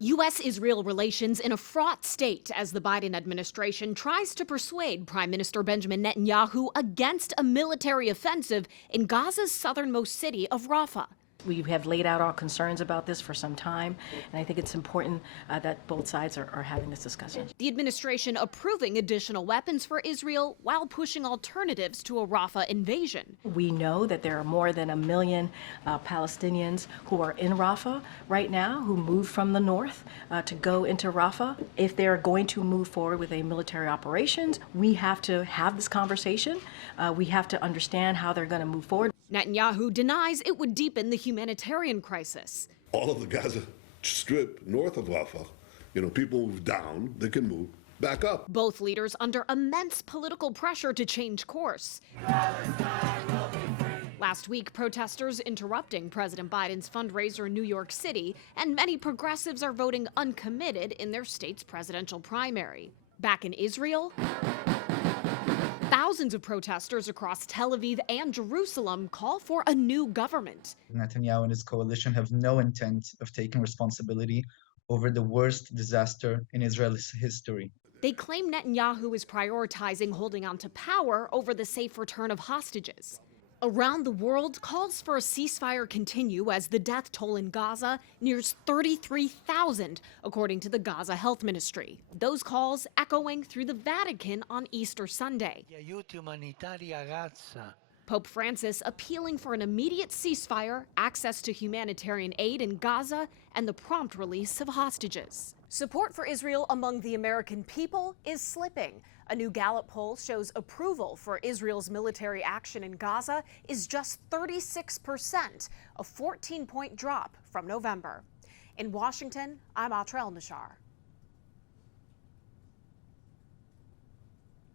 U.S. Israel relations in a fraught state as the Biden administration tries to persuade Prime Minister Benjamin Netanyahu against a military offensive in Gaza's southernmost city of Rafah. We have laid out our concerns about this for some time, and I think it's important that both sides are having this discussion. The administration approving additional weapons for Israel while pushing alternatives to a Rafah invasion. We know that there are more than 1 million Palestinians who are in Rafah right now, who moved from the north to go into Rafah. If they're going to move forward with a military operations, we have to have this conversation. We have to understand how they're going to move forward. Netanyahu denies it would deepen the humanitarian crisis. All of the Gaza Strip north of Rafah, people move down, they can move back up. Both leaders under immense political pressure to change course. Last week, protesters interrupting President Biden's fundraiser in New York City, and many progressives are voting uncommitted in their state's presidential primary. Back in Israel, thousands of protesters across Tel Aviv and Jerusalem call for a new government. Netanyahu and his coalition have no intent of taking responsibility over the worst disaster in Israel's history. They claim Netanyahu is prioritizing holding on to power over the safe return of hostages. Around the world, calls for a ceasefire continue as the death toll in Gaza nears 33,000, according to the Gaza Health Ministry. Those calls echoing through the Vatican on Easter Sunday. Pope Francis appealing for an immediate ceasefire, access to humanitarian aid in Gaza, and the prompt release of hostages. Support for Israel among the American people is slipping. A new Gallup poll shows approval for Israel's military action in Gaza is just 36%, a 14-point drop from November. In Washington, I'm Atrel Nashar.